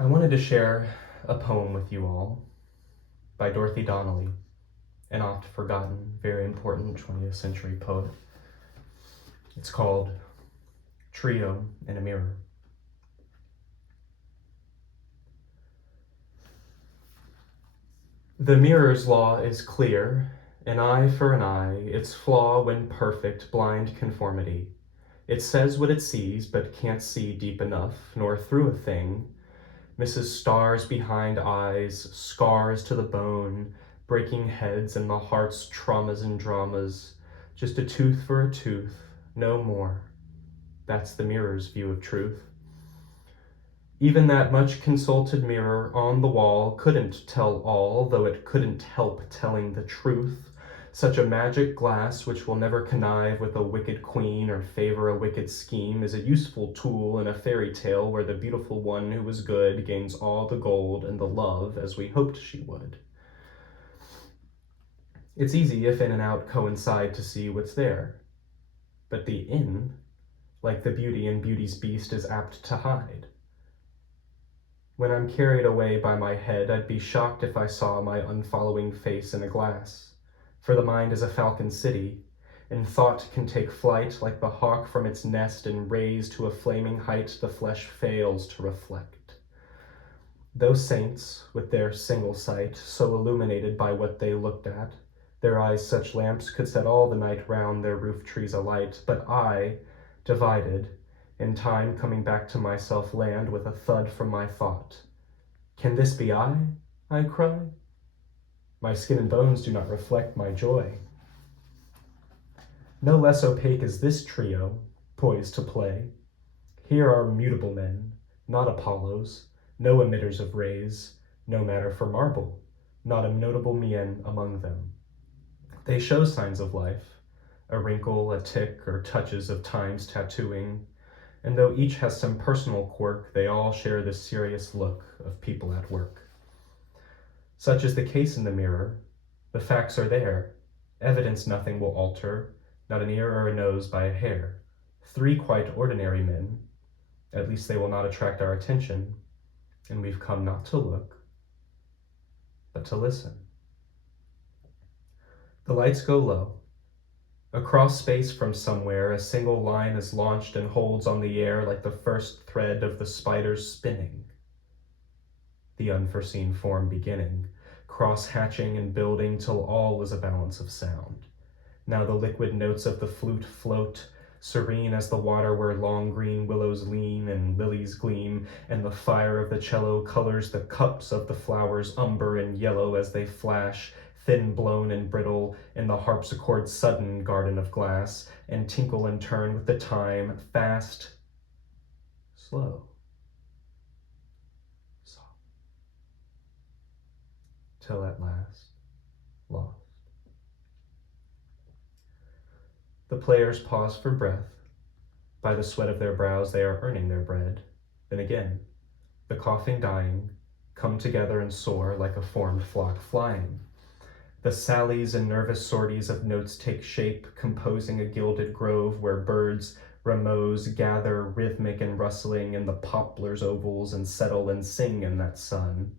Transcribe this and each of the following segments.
I wanted to share a poem with you all by Dorothy Donnelly, an oft-forgotten, very important 20th century poet. It's called Trio in a Mirror. The mirror's law is clear, an eye for an eye, its flaw when perfect, blind conformity. It says what it sees, but can't see deep enough, nor through a thing, misses stars behind eyes, scars to the bone, breaking heads and the heart's traumas and dramas. Just a tooth for a tooth, no more. That's the mirror's view of truth. Even that much consulted mirror on the wall couldn't tell all, though it couldn't help telling the truth. Such a magic glass which will never connive with a wicked queen or favor a wicked scheme is a useful tool in a fairy tale where the beautiful one who was good gains all the gold and the love as we hoped she would. It's easy if in and out coincide to see what's there, but the in, like the beauty in Beauty's Beast, is apt to hide. When I'm carried away by my head, I'd be shocked if I saw my unfollowing face in a glass. For the mind is a falcon city, and thought can take flight like the hawk from its nest and raise to a flaming height the flesh fails to reflect. Those saints, with their single sight, so illuminated by what they looked at, their eyes such lamps could set all the night round their roof trees alight, but I, divided, in time coming back to myself land with a thud from my thought. Can this be I cry? My skin and bones do not reflect my joy. No less opaque is this trio, poised to play. Here are mutable men, not Apollos, no emitters of rays, no matter for marble, not a notable mien among them. They show signs of life, a wrinkle, a tick, or touches of time's tattooing, and though each has some personal quirk, they all share the serious look of people at work. Such is the case in the mirror. The facts are there. Evidence nothing will alter, not an ear or a nose by a hair. Three quite ordinary men. At least they will not attract our attention, and we've come not to look, but to listen. The lights go low. Across space from somewhere, a single line is launched and holds on the air like the first thread of the spider's spinning. The unforeseen form beginning, cross-hatching and building till all is a balance of sound. Now the liquid notes of the flute float, serene as the water where long green willows lean and lilies gleam, and the fire of the cello colors the cups of the flowers umber and yellow as they flash, thin blown and brittle, in the harpsichord's sudden garden of glass, and tinkle and turn with the time, fast, slow, soft, till at last, lost. The players pause for breath. By the sweat of their brows they are earning their bread. Then again, the coughing dying, come together and soar like a formed flock flying. The sallies and nervous sorties of notes take shape, composing a gilded grove where birds, rameaus, gather rhythmic and rustling in the poplar's ovals and settle and sing in that sun.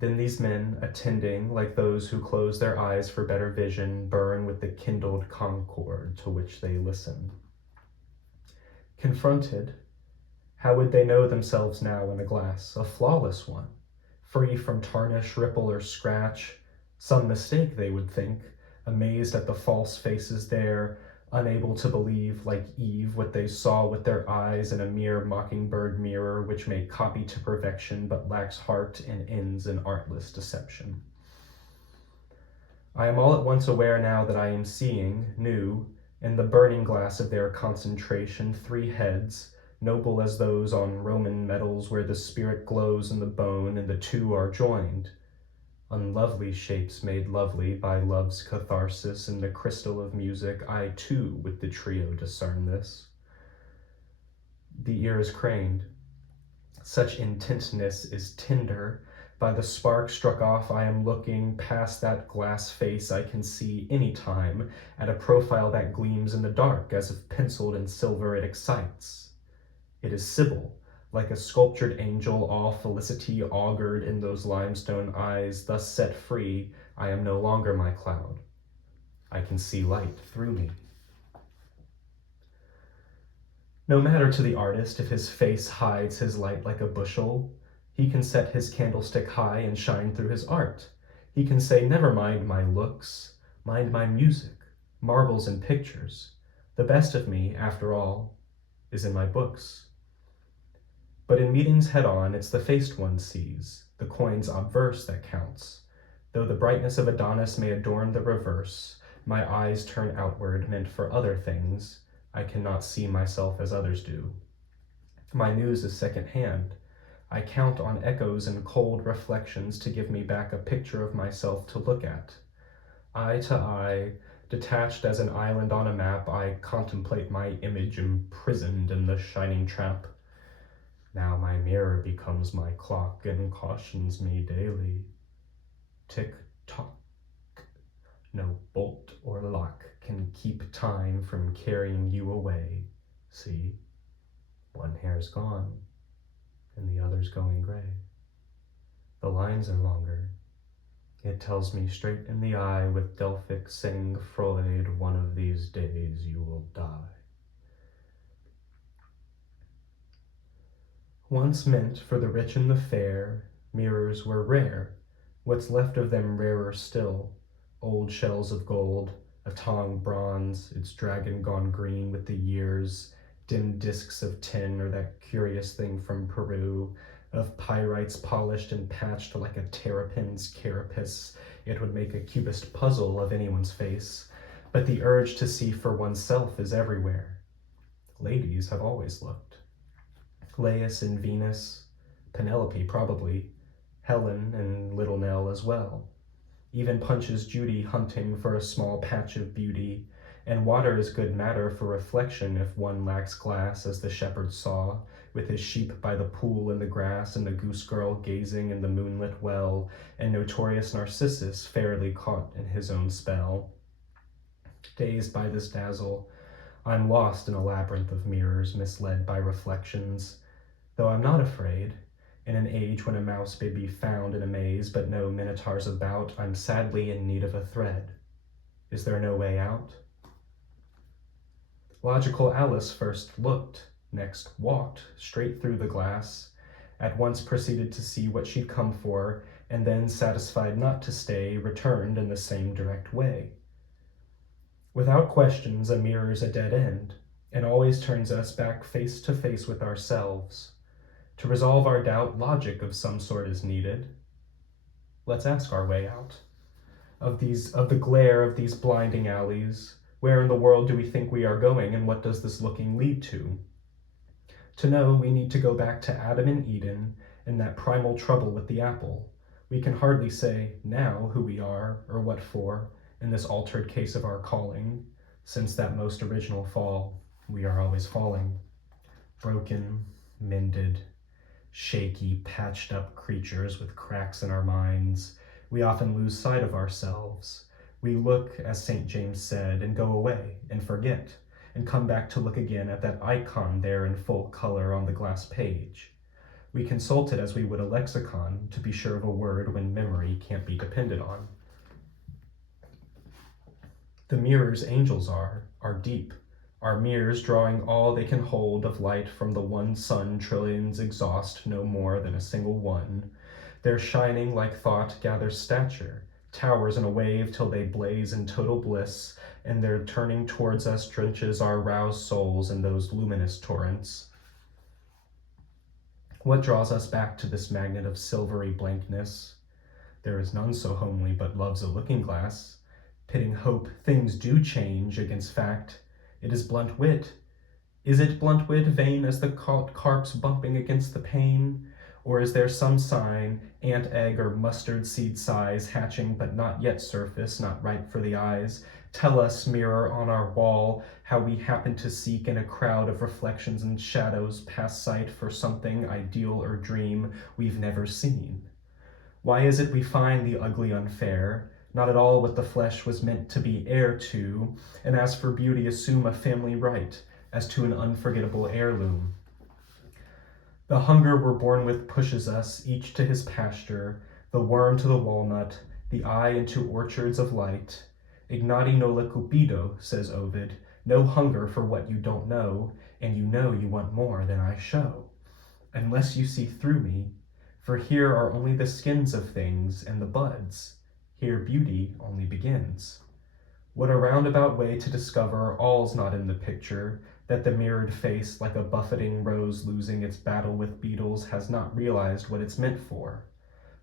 Then these men, attending, like those who close their eyes for better vision, burn with the kindled concord to which they listen. Confronted, how would they know themselves now in a glass, a flawless one, free from tarnish, ripple, or scratch? Some mistake, they would think, amazed at the false faces there, unable to believe, like Eve, what they saw with their eyes in a mere mockingbird mirror which may copy to perfection but lacks heart and ends in artless deception. I am all at once aware now that I am seeing, new, in the burning glass of their concentration, three heads, noble as those on Roman medals where the spirit glows in the bone and the two are joined. Unlovely shapes made lovely by love's catharsis in the crystal of music, I too with the trio discern this. The ear is craned. Such intentness is tender. By the spark struck off I am looking, past that glass face I can see any time, at a profile that gleams in the dark, as if penciled in silver it excites. It is Sybil, like a sculptured angel, all felicity augured in those limestone eyes. Thus set free, I am no longer my cloud. I can see light through me. No matter to the artist if his face hides his light like a bushel, he can set his candlestick high and shine through his art. He can say, never mind my looks, mind my music, marbles and pictures. The best of me, after all, is in my books. But in meetings head-on, it's the faced one sees, the coin's obverse that counts. Though the brightness of Adonis may adorn the reverse, my eyes turn outward, meant for other things. I cannot see myself as others do. My news is second-hand. I count on echoes and cold reflections to give me back a picture of myself to look at. Eye to eye, detached as an island on a map, I contemplate my image imprisoned in the shining trap. Now my mirror becomes my clock and cautions me daily. Tick-tock. No bolt or lock can keep time from carrying you away. See, one hair's gone, and the other's going gray. The lines are longer. It tells me straight in the eye with Delphic saying Freud, one of these days you will die. Once meant for the rich and the fair, mirrors were rare. What's left of them rarer still. Old shells of gold, a tong bronze, its dragon gone green with the years, dim discs of tin, or that curious thing from Peru, of pyrites polished and patched like a terrapin's carapace. It would make a cubist puzzle of anyone's face, but the urge to see for oneself is everywhere. Ladies have always looked. Laius and Venus, Penelope probably, Helen and Little Nell as well. Even Punch's Judy hunting for a small patch of beauty, and water is good matter for reflection if one lacks glass, as the shepherd saw, with his sheep by the pool in the grass, and the goose girl gazing in the moonlit well, and notorious Narcissus fairly caught in his own spell. Dazed by this dazzle, I'm lost in a labyrinth of mirrors, misled by reflections, though I'm not afraid. In an age when a mouse may be found in a maze, but no minotaurs about, I'm sadly in need of a thread. Is there no way out? Logical Alice first looked, next walked straight through the glass, at once proceeded to see what she'd come for, and then, satisfied not to stay, returned in the same direct way. Without questions, a mirror's a dead end, and always turns us back face to face with ourselves. To resolve our doubt, logic of some sort is needed. Let's ask our way out. Of the glare of these blinding alleys, where in the world do we think we are going, and what does this looking lead to? To know, we need to go back to Adam and Eden and that primal trouble with the apple. We can hardly say now who we are or what for in this altered case of our calling. Since that most original fall, we are always falling. Broken, mended, shaky, patched up creatures with cracks in our minds. We often lose sight of ourselves. We look, as St. James said, and go away and forget, and come back to look again at that icon there in full color on the glass page. We consult it as we would a lexicon to be sure of a word when memory can't be depended on. The mirrors angels are deep. Our mirrors drawing all they can hold of light from the one sun trillions exhaust no more than a single one. Their shining like thought gathers stature, towers in a wave till they blaze in total bliss, and their turning towards us drenches our roused souls in those luminous torrents. What draws us back to this magnet of silvery blankness? There is none so homely but loves a looking-glass, pitting hope things do change against fact. It is blunt wit. Is it blunt wit, vain as the carps bumping against the pane? Or is there some sign, ant egg or mustard seed size, hatching but not yet surface, not ripe for the eyes? Tell us, mirror on our wall, how we happen to seek in a crowd of reflections and shadows past sight for something, ideal or dream, we've never seen. Why is it we find the ugly unfair, not at all what the flesh was meant to be heir to, and as for beauty assume a family right, as to an unforgettable heirloom? The hunger we're born with pushes us, each to his pasture, the worm to the walnut, the eye into orchards of light. Ignati nolle cupido, says Ovid, no hunger for what you don't know, and you know you want more than I show. Unless you see through me, for here are only the skins of things and the buds. Here beauty only begins. What a roundabout way to discover all's not in the picture, that the mirrored face, like a buffeting rose losing its battle with beetles, has not realized what it's meant for.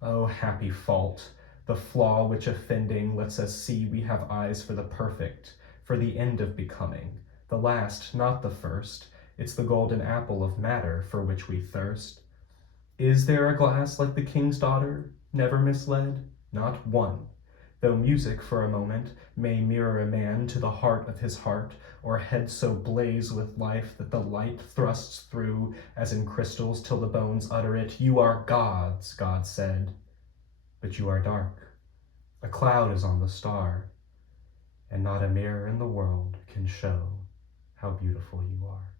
Oh, happy fault, the flaw which offending lets us see we have eyes for the perfect, for the end of becoming, the last, not the first. It's the golden apple of matter for which we thirst. Is there a glass like the king's daughter, never misled? Not one. Though music, for a moment, may mirror a man to the heart of his heart, or head so blaze with life that the light thrusts through, as in crystals, till the bones utter it, you are gods, God said. But you are dark. A cloud is on the star, and not a mirror in the world can show how beautiful you are.